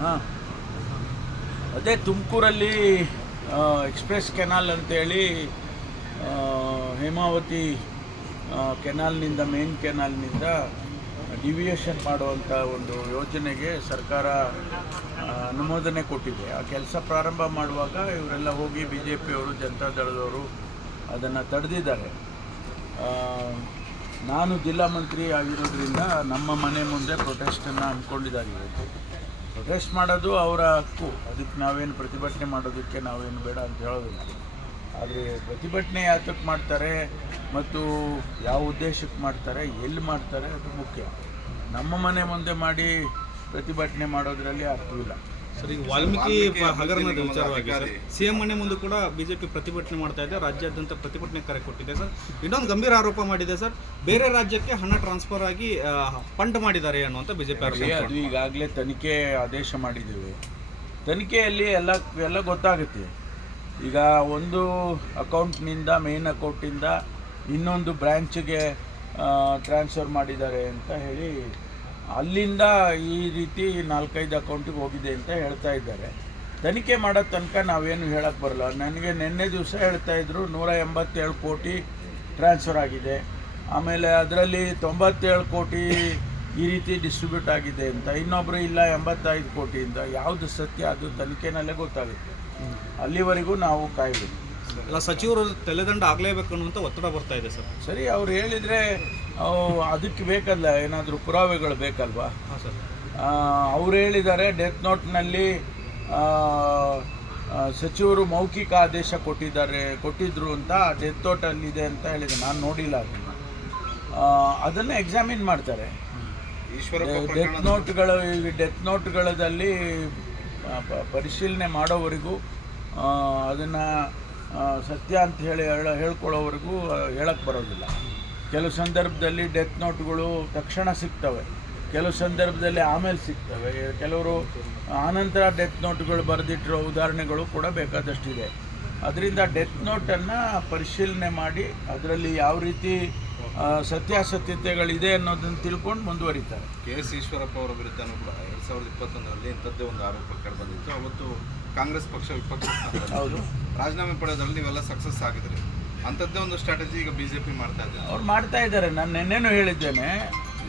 ಹಾಂ, ಅದೇ ತುಮಕೂರಲ್ಲಿ ಎಕ್ಸ್ಪ್ರೆಸ್ ಕೆನಾಲ್ ಅಂತೇಳಿ ಹೇಮಾವತಿ ಕೆನಾಲ್ನಿಂದ ಮೇನ್ ಕೆನಾಲ್ನಿಂದ ಡಿವಿಯೇಷನ್ ಮಾಡುವಂಥ ಒಂದು ಯೋಜನೆಗೆ ಸರ್ಕಾರ ಅನುಮೋದನೆ ಕೊಟ್ಟಿದೆ. ಆ ಕೆಲಸ ಪ್ರಾರಂಭ ಮಾಡುವಾಗ ಇವರೆಲ್ಲ ಹೋಗಿ BJPಯವರು, ಜನತಾದಳದವರು ಅದನ್ನು ತಡೆದಿದ್ದಾರೆ. ನಾನು ಜಿಲ್ಲಾ ಮಂತ್ರಿ ಆಗಿರೋದ್ರಿಂದ ನಮ್ಮ ಮನೆ ಮುಂದೆ ಪ್ರೊಟೆಸ್ಟನ್ನು ಹಮ್ಮಿಕೊಂಡಿದ್ದಾರೆ. ಪ್ರೊಟೆಸ್ಟ್ ಮಾಡೋದು ಅವರ ಹಕ್ಕು, ಅದಕ್ಕೆ ನಾವೇನು ಪ್ರತಿಭಟನೆ ಮಾಡೋದಕ್ಕೆ ನಾವೇನು ಬೇಡ ಅಂತ ಹೇಳೋದಿಲ್ಲ. ಆದರೆ ಪ್ರತಿಭಟನೆ ಯಾತಕ್ಕೆ ಮಾಡ್ತಾರೆ ಮತ್ತು ಯಾವ ಉದ್ದೇಶಕ್ಕೆ ಮಾಡ್ತಾರೆ, ಎಲ್ಲಿ ಮಾಡ್ತಾರೆ ಅದು ಮುಖ್ಯ. ನಮ್ಮ ಮನೆ ಮುಂದೆ ಮಾಡಿ ಪ್ರತಿಭಟನೆ ಮಾಡೋದರಲ್ಲಿ ಅರ್ಥವಿಲ್ಲ. ಸರ್, ಈಗ ವಾಲ್ಮೀಕಿ ಹಗರಣದ ವಿಚಾರವಾಗಿ CM ಮನೆ ಮುಂದೆ ಕೂಡ ಬಿಜೆಪಿ ಪ್ರತಿಭಟನೆ ಮಾಡ್ತಾ ಇದೆ, ರಾಜ್ಯಾದ್ಯಂತ ಪ್ರತಿಭಟನೆ ಕರೆ ಕೊಟ್ಟಿದೆ ಸರ್. ಇನ್ನೊಂದು ಗಂಭೀರ ಆರೋಪ ಮಾಡಿದೆ ಸರ್, ಬೇರೆ ರಾಜ್ಯಕ್ಕೆ ಹಣ ಟ್ರಾನ್ಸ್ಫರ್ ಆಗಿ ಫಂಡ್ ಮಾಡಿದ್ದಾರೆ ಅನ್ನುವಂಥ ಬಿಜೆಪಿ ಆರೋಪ. ಅದು ಈಗಾಗಲೇ ತನಿಖೆ ಆದೇಶ ಮಾಡಿದ್ದೇವೆ. ತನಿಖೆಯಲ್ಲಿ ಎಲ್ಲ ಗೊತ್ತಾಗುತ್ತೆ. ಈಗ ಒಂದು ಅಕೌಂಟ್ನಿಂದ, ಮೇನ್ ಅಕೌಂಟಿಂದ ಇನ್ನೊಂದು ಬ್ರ್ಯಾಂಚಿಗೆ ಟ್ರಾನ್ಸ್ಫರ್ ಮಾಡಿದ್ದಾರೆ ಅಂತ ಹೇಳಿ, ಅಲ್ಲಿಂದ ಈ ರೀತಿ 4-5 ಅಕೌಂಟಿಗೆ ಹೋಗಿದೆ ಅಂತ ಹೇಳ್ತಾ ಇದ್ದಾರೆ. ತನಿಖೆ ಮಾಡೋ ತನಕ ನಾವೇನು ಹೇಳಕ್ಕೆ ಬರಲ್ಲ. ನನಗೆ ನಿನ್ನೆ ದಿವಸ ಹೇಳ್ತಾಯಿದ್ರು 187 ಕೋಟಿ ಟ್ರಾನ್ಸ್ಫರ್ ಆಗಿದೆ, ಆಮೇಲೆ ಅದರಲ್ಲಿ 97 ಕೋಟಿ ಈ ರೀತಿ ಡಿಸ್ಟ್ರಿಬ್ಯೂಟ್ ಆಗಿದೆ ಅಂತ, ಇನ್ನೊಬ್ಬರು ಇಲ್ಲ 85 ಕೋಟಿಯಿಂದ. ಯಾವುದು ಸತ್ಯ ಅದು ತನಿಖೆನಲ್ಲೇ ಗೊತ್ತಾಗುತ್ತೆ. ಅಲ್ಲಿವರೆಗೂ ನಾವು ಕಾಯಬೇಕು. ಎಲ್ಲ ಸಚಿವರು ತಲೆದಂಡ ಆಗಲೇಬೇಕು ಅನ್ನುವಂಥ ಒತ್ತಡ ಬರ್ತಾ ಇದೆ ಸರ್. ಸರಿ, ಅವ್ರು ಹೇಳಿದರೆ ಅದಕ್ಕೆ ಬೇಕಲ್ಲ, ಏನಾದರೂ ಪುರಾವೆಗಳು ಬೇಕಲ್ವಾ? ಹಾಂ ಸರ್. ಅವ್ರು ಹೇಳಿದ್ದಾರೆ ಡೆತ್-ನೋಟ್ನಲ್ಲಿ ಸಚಿವರು ಮೌಖಿಕ ಆದೇಶ ಕೊಟ್ಟಿದ್ರು ಅಂತ ಡೆತ್-ನೋಟಲ್ಲಿದೆ ಅಂತ ಹೇಳಿದೆ. ನಾನು ನೋಡಿಲ್ಲ ಅದನ್ನು. ಅದನ್ನು ಎಕ್ಸಾಮಿನ್ ಮಾಡ್ತಾರೆ. ಡೆತ್-ನೋಟ್ಗಳಲ್ಲಿ ಪರಿಶೀಲನೆ ಮಾಡೋವರೆಗೂ ಅದನ್ನು ಸತ್ಯ ಅಂತ ಹೇಳ್ಕೊಳ್ಳೋವರೆಗೂ ಹೇಳಕ್ಕೆ ಬರೋದಿಲ್ಲ. ಕೆಲವು ಸಂದರ್ಭದಲ್ಲಿ ಡೆತ್-ನೋಟ್ಗಳು ತಕ್ಷಣ ಸಿಗ್ತವೆ, ಕೆಲವು ಸಂದರ್ಭದಲ್ಲಿ ಆಮೇಲೆ ಸಿಗ್ತವೆ, ಕೆಲವರು ಆನಂತರ ಡೆತ್-ನೋಟ್ಗಳು ಬರೆದಿಟ್ಟಿರೋ ಉದಾಹರಣೆಗಳು ಕೂಡ ಬೇಕಾದಷ್ಟಿದೆ. ಅದರಿಂದ ಡೆತ್-ನೋಟನ್ನು ಪರಿಶೀಲನೆ ಮಾಡಿ ಅದರಲ್ಲಿ ಯಾವ ರೀತಿ ಸತ್ಯಾಸತ್ಯತೆಗಳಿದೆ ಅನ್ನೋದನ್ನು ತಿಳ್ಕೊಂಡು ಮುಂದುವರಿತಾರೆ. KS ಈಶ್ವರಪ್ಪ ಅವರ ವಿರುದ್ಧನೂ ಕೂಡ 2021ರಲ್ಲಿ ಇಂಥದ್ದೇ ಒಂದು ಆರೋಪ ಕೇಳಿಬಂದಿತ್ತು. ಅವತ್ತು ಕಾಂಗ್ರೆಸ್ ಪಕ್ಷ ವಿಪಕ್ಷ ಹೌದು, ರಾಜೀನಾಮೆ ಪಡೆಯೋದ್ರಲ್ಲಿ ನೀವೆಲ್ಲ ಸಕ್ಸಸ್ ಆಗಿದ್ರಿ. ಅಂಥದ್ದೇ ಒಂದು ಸ್ಟ್ರಾಟಜಿ ಈಗ BJP ಮಾಡ್ತಾ ಇದ್ದಾರೆ. ಅವ್ರು ಮಾಡ್ತಾ ಇದ್ದಾರೆ. ನಾನು ನಿನ್ನೆನೂ ಹೇಳಿದ್ದೇನೆ,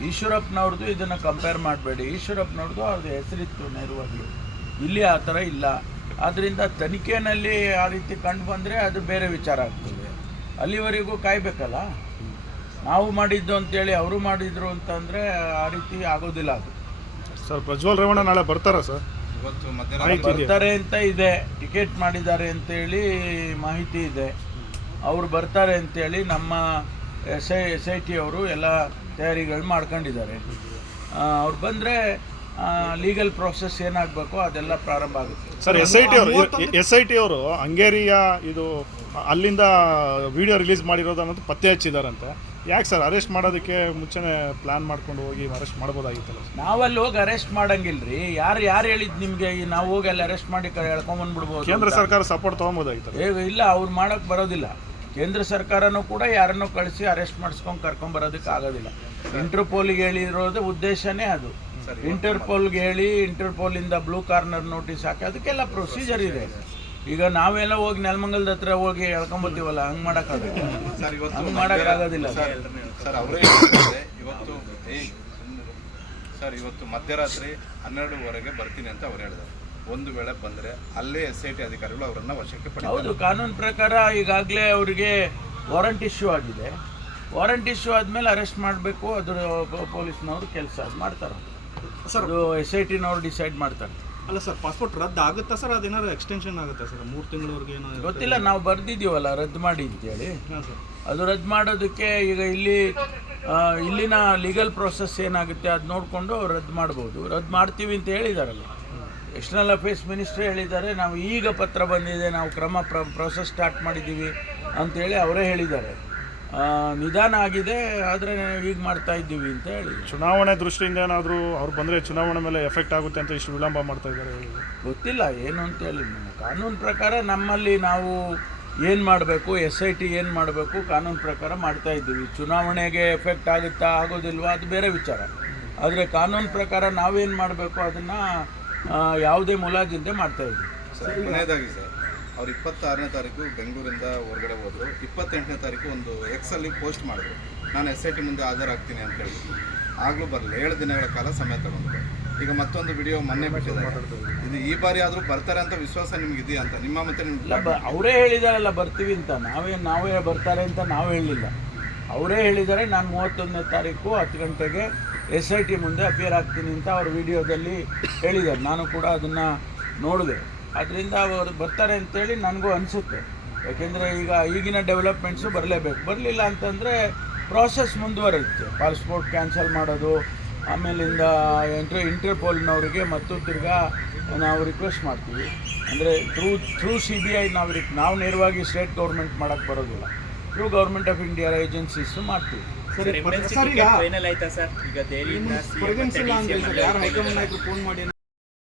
ಈಶ್ವರಪ್ಪನವ್ರದ್ದು ಇದನ್ನು ಕಂಪೇರ್ ಮಾಡಬೇಡಿ. ಈಶ್ವರಪ್ಪನವ್ರದ್ದು ಅವ್ರದ್ದು ಹೆಸರಿತ್ತು ನೇರವಾಗಿ, ಇಲ್ಲಿ ಆ ಥರ ಇಲ್ಲ. ಆದ್ದರಿಂದ ತನಿಖೆಯಲ್ಲಿ ಆ ರೀತಿ ಕಂಡು ಬಂದರೆ ಅದು ಬೇರೆ ವಿಚಾರ ಆಗ್ತದೆ. ಅಲ್ಲಿವರೆಗೂ ಕಾಯಬೇಕಲ್ಲ. ನಾವು ಮಾಡಿದ್ದು ಅಂತೇಳಿ ಅವರು ಮಾಡಿದರು ಅಂತಂದರೆ ಆ ರೀತಿ ಆಗೋದಿಲ್ಲ. ಅದು ಸರ್, ಪ್ರಜ್ವಲ್ ರೇವಣ್ಣ ನಾಳೆ ಬರ್ತಾರಾ ಸರ್? ಇವತ್ತು ಮಧ್ಯರಾತ್ರಿ ಬರ್ತಾರೆ ಅಂತ ಇದೆ, ಟಿಕೆಟ್ ಮಾಡಿದ್ದಾರೆ ಅಂತೇಳಿ ಮಾಹಿತಿ ಇದೆ. ಅವರು ಬರ್ತಾರೆ ಅಂತೇಳಿ ನಮ್ಮ SIT ಅವರು ಎಲ್ಲ ತಯಾರಿಗಳು ಮಾಡ್ಕೊಂಡಿದ್ದಾರೆ. ಅವ್ರು ಬಂದರೆ ಲೀಗಲ್ ಪ್ರೋಸೆಸ್ ಏನಾಗಬೇಕು ಅದೆಲ್ಲ ಪ್ರಾರಂಭ ಆಗುತ್ತೆ. ಸರ್, SIT ಅವರು ಹಂಗೇರಿಯ ಇದು ಅಲ್ಲಿಂದ ವಿಡಿಯೋ ರಿಲೀಸ್ ಮಾಡಿರೋದು ಅನ್ನೋದು ಪತ್ತೆ ಹಚ್ಚಿದಾರಂತೆ. ಯಾಕೆ ಸರ್ ಅರೆಸ್ಟ್ ಮಾಡೋದಕ್ಕೆ ಮುಂಚೆನೇ ಪ್ಲಾನ್ ಮಾಡ್ಕೊಂಡು ಹೋಗಿ ಅರೆಸ್ಟ್ ಮಾಡ್ಬೋದಾಗಿತ್ತಲ್ಲ? ನಾವಲ್ಲಿ ಹೋಗಿ ಅರೆಸ್ಟ್ ಮಾಡಂಗಿಲ್ರಿ. ಯಾರು ಹೇಳಿದ್ದು ನಿಮಗೆ? ನಾವು ಹೋಗಿ ಅಲ್ಲಿ ಅರೆಸ್ಟ್ ಮಾಡಿ ಹೇಳ್ಕೊಂಬಂದ್ಬಿಡ್ಬೋದು. ಕೇಂದ್ರ ಸರ್ಕಾರ ಸಪೋರ್ಟ್ ತೊಗೊಬೋದಾಗಿತ್ತಲ್ಲ? ಇಲ್ಲ, ಅವ್ರು ಮಾಡೋಕ್ಕೆ ಬರೋದಿಲ್ಲ. ಕೇಂದ್ರ ಸರ್ಕಾರನೂ ಕೂಡ ಯಾರನ್ನೂ ಕಳಿಸಿ ಅರೆಸ್ಟ್ ಮಾಡಿಸ್ಕೊಂಡು ಕರ್ಕೊಂಬರೋದಕ್ಕೆ ಆಗೋದಿಲ್ಲ. ಇಂಟರ್ಪೋಲಿಗೆ ಹೇಳಿರೋದು ಉದ್ದೇಶನೇ ಅದು. ಇಂಟರ್ಪೋಲ್ಗೆ ಹೇಳಿ ಇಂಟರ್ಪೋಲಿಂದ ಬ್ಲೂ ಕಾರ್ನರ್ ನೋಟಿಸ್ ಹಾಕಿ ಅದಕ್ಕೆಲ್ಲ ಪ್ರೊಸೀಜರ್ ಇದೆ. ಈಗ ನಾವೆಲ್ಲ ಹೋಗಿ ನೆಲಮಂಗಲದ ಹತ್ರ ಹೋಗಿ ಹೇಳ್ಕೊಂಬತ್ತೀವಲ್ಲ, ಹಂಗೆ ಮಾಡೋಕ್ಕಾಗಲ್ಲ. ಹಂಗೆ ಮಾಡೋಕ್ಕಾಗೋದಿಲ್ಲ ಸರ್. ಅವರೇ ಇವತ್ತು ಮಧ್ಯರಾತ್ರಿ 12:15 ಬರ್ತೀನಿ ಅಂತ ಅವ್ರು ಹೇಳಿದ್ದಾರೆ. ಒಂದು ವೇಳೆ ಬಂದರೆ ಅಲ್ಲೇ SIT ಅಧಿಕಾರಿಗಳು ಅವರನ್ನು ವಶಕ್ಕೆ ಪಡೆಯುತ್ತಾರೆ. ಹೌದು, ಕಾನೂನು ಪ್ರಕಾರ ಈಗಾಗಲೇ ಅವರಿಗೆ ವಾರಂಟ್ ಇಶ್ಯೂ ಆಗಿದೆ. ವಾರಂಟ್ ಇಶ್ಯೂ ಆದಮೇಲೆ ಅರೆಸ್ಟ್ ಮಾಡಬೇಕು. ಅದು ಪೊಲೀಸ್ನವರು ಕೆಲಸ ಅದು ಮಾಡ್ತಾರೆ ಸರ್. ಅದು SITನವ್ರು ಡಿಸೈಡ್ ಮಾಡ್ತಾರೆ. ಅಲ್ಲ ಸರ್, ಪಾಸ್ಪೋರ್ಟ್ ರದ್ದು ಆಗುತ್ತಾ ಸರ್? ಅದೇನಾದ್ರು ಎಕ್ಸ್ಟೆನ್ಷನ್ ಆಗುತ್ತಾ ಸರ್? 3 ತಿಂಗಳವರೆಗೆ ಏನೋ ಗೊತ್ತಿಲ್ಲ. ನಾವು ಬರ್ದಿದ್ದೀವಲ್ಲ ರದ್ದು ಮಾಡಿ ಅಂತೇಳಿ. ಹಾಂ ಸರ್. ಅದು ರದ್ದು ಮಾಡೋದಕ್ಕೆ ಈಗ ಇಲ್ಲಿನ ಲೀಗಲ್ ಪ್ರೊಸೆಸ್ ಏನಾಗುತ್ತೆ ಅದು ನೋಡಿಕೊಂಡು ರದ್ದು ಮಾಡ್ಬೋದು. ರದ್ದು ಮಾಡ್ತೀವಿ ಅಂತ ಹೇಳಿದಾರಲ್ಲ, ಎಕ್ಸ್ಟರ್ನಲ್ ಅಫೇರ್ಸ್ ಮಿನಿಸ್ಟ್ರೇ ಹೇಳಿದ್ದಾರೆ. ನಾವು ಈಗ ಪತ್ರ ಬಂದಿದೆ, ನಾವು ಪ್ರೊಸೆಸ್ ಸ್ಟಾರ್ಟ್ ಮಾಡಿದ್ದೀವಿ ಅಂತೇಳಿ ಅವರೇ ಹೇಳಿದ್ದಾರೆ. ನಿಧಾನ ಆಗಿದೆ, ಆದರೆ ಈಗ ಮಾಡ್ತಾ ಇದ್ದೀವಿ ಅಂತ ಹೇಳಿ. ಚುನಾವಣೆ ದೃಷ್ಟಿಯಿಂದ ಏನಾದರೂ ಅವ್ರು ಬಂದರೆ ಚುನಾವಣೆ ಮೇಲೆ ಎಫೆಕ್ಟ್ ಆಗುತ್ತೆ ಅಂತ ಇಷ್ಟು ವಿಳಂಬ ಮಾಡ್ತಾ ಇದ್ದಾರೆ? ಗೊತ್ತಿಲ್ಲ ಏನು ಅಂತೇಳಿ. ಕಾನೂನು ಪ್ರಕಾರ ನಮ್ಮಲ್ಲಿ ನಾವು ಏನು ಮಾಡಬೇಕು, SIT ಏನು ಮಾಡಬೇಕು ಕಾನೂನು ಪ್ರಕಾರ ಮಾಡ್ತಾ ಇದ್ದೀವಿ. ಚುನಾವಣೆಗೆ ಎಫೆಕ್ಟ್ ಆಗುತ್ತಾ ಆಗೋದಿಲ್ವಾ ಅದು ಬೇರೆ ವಿಚಾರ. ಆದರೆ ಕಾನೂನು ಪ್ರಕಾರ ನಾವೇನು ಮಾಡಬೇಕು ಅದನ್ನು ಯಾವುದೇ ಮುಲಾಜಿಲ್ಲದೆ ಮಾಡ್ತಾಯಿದ್ವಿ. ಸರ್ ಕೊನೆಯದಾಗಿ ಸರ್ ಅವ್ರು 26ನೇ ತಾರೀಕು ಬೆಂಗಳೂರಿಂದ ಹೊರಗಡೆ ಹೋದರು. 28ನೇ ತಾರೀಕು ಒಂದು ಎಕ್ಸಲ್ಲಿ ಪೋಸ್ಟ್ ಮಾಡಿದ್ರು, ನಾನು SIT ಮುಂದೆ ಹಾಜರಾಗ್ತೀನಿ ಅಂತ ಹೇಳಿದ್ರು. ಆಗಲೂ ಬರಲಿಲ್ಲ. 7 ದಿನಗಳ ಕಾಲ ಸಮಯ ತಗೊಂಡಿದೆ. ಈಗ ಮತ್ತೊಂದು ವಿಡಿಯೋ ಮೊನ್ನೆ ಬಿಟ್ಟಿದ್ದಾರೆ. ಇದು ಈ ಬಾರಿ ಆದರೂ ಬರ್ತಾರೆ ಅಂತ ವಿಶ್ವಾಸ ನಿಮ್ಗೆ ಇದೆಯಾ ಅಂತ ನಿಮ್ಮ ಮತ್ತೆ ನಿಮ್ಮ ಅವರೇ ಹೇಳಿದಾರಲ್ಲ ಬರ್ತೀವಿ ಅಂತ. ನಾವೇ ಬರ್ತಾರೆ ಅಂತ ನಾವು ಹೇಳಿಲ್ಲ. ಅವರೇ ಹೇಳಿದ್ದಾರೆ ನಾನು 31ನೇ ತಾರೀಕು 10 ಗಂಟೆಗೆ SIT ಮುಂದೆ ಅಪಿಯರ್ ಆಗ್ತೀನಿ ಅಂತ ಅವ್ರ ವಿಡಿಯೋದಲ್ಲಿ ಹೇಳಿದ್ದಾರೆ. ನಾನು ಕೂಡ ಅದನ್ನು ನೋಡಿದೆ. ಅದರಿಂದ ಅವರು ಬರ್ತಾರೆ ಅಂತೇಳಿ ನನಗೂ ಅನಿಸುತ್ತೆ. ಯಾಕೆಂದರೆ ಈಗಿನ ಡೆವಲಪ್ಮೆಂಟ್ಸು ಬರಲೇಬೇಕು. ಬರಲಿಲ್ಲ ಅಂತಂದರೆ ಪ್ರಾಸೆಸ್ ಮುಂದುವರಿಯುತ್ತೆ. ಪಾಸ್ಪೋರ್ಟ್ ಕ್ಯಾನ್ಸಲ್ ಮಾಡೋದು, ಆಮೇಲಿಂದ ಇಂಟರ್ಪೋಲ್ನವರಿಗೆ ಮತ್ತು ತಿರ್ಗಾ ನಾವು ರಿಕ್ವೆಸ್ಟ್ ಮಾಡ್ತೀವಿ. ಅಂದರೆ ಥ್ರೂ CBI ನಾವು ನೇರವಾಗಿ ಸ್ಟೇಟ್ ಗೌರ್ಮೆಂಟ್ ಮಾಡೋಕ್ಕೆ ಬರೋದಿಲ್ಲ. Through government of India agencies ಮಾಡ್ತೀವಿ. ಸರ್ ಈಗ ಫೈನಲ್ ಆಯ್ತಾ ಸರ್? ಈಗ ದೆಹಲಿಯಿಂದ ಯಾರು ಹೈಕಮಾಂಡ್ ನಾಯಕರು ಫೋನ್ ಮಾಡಿ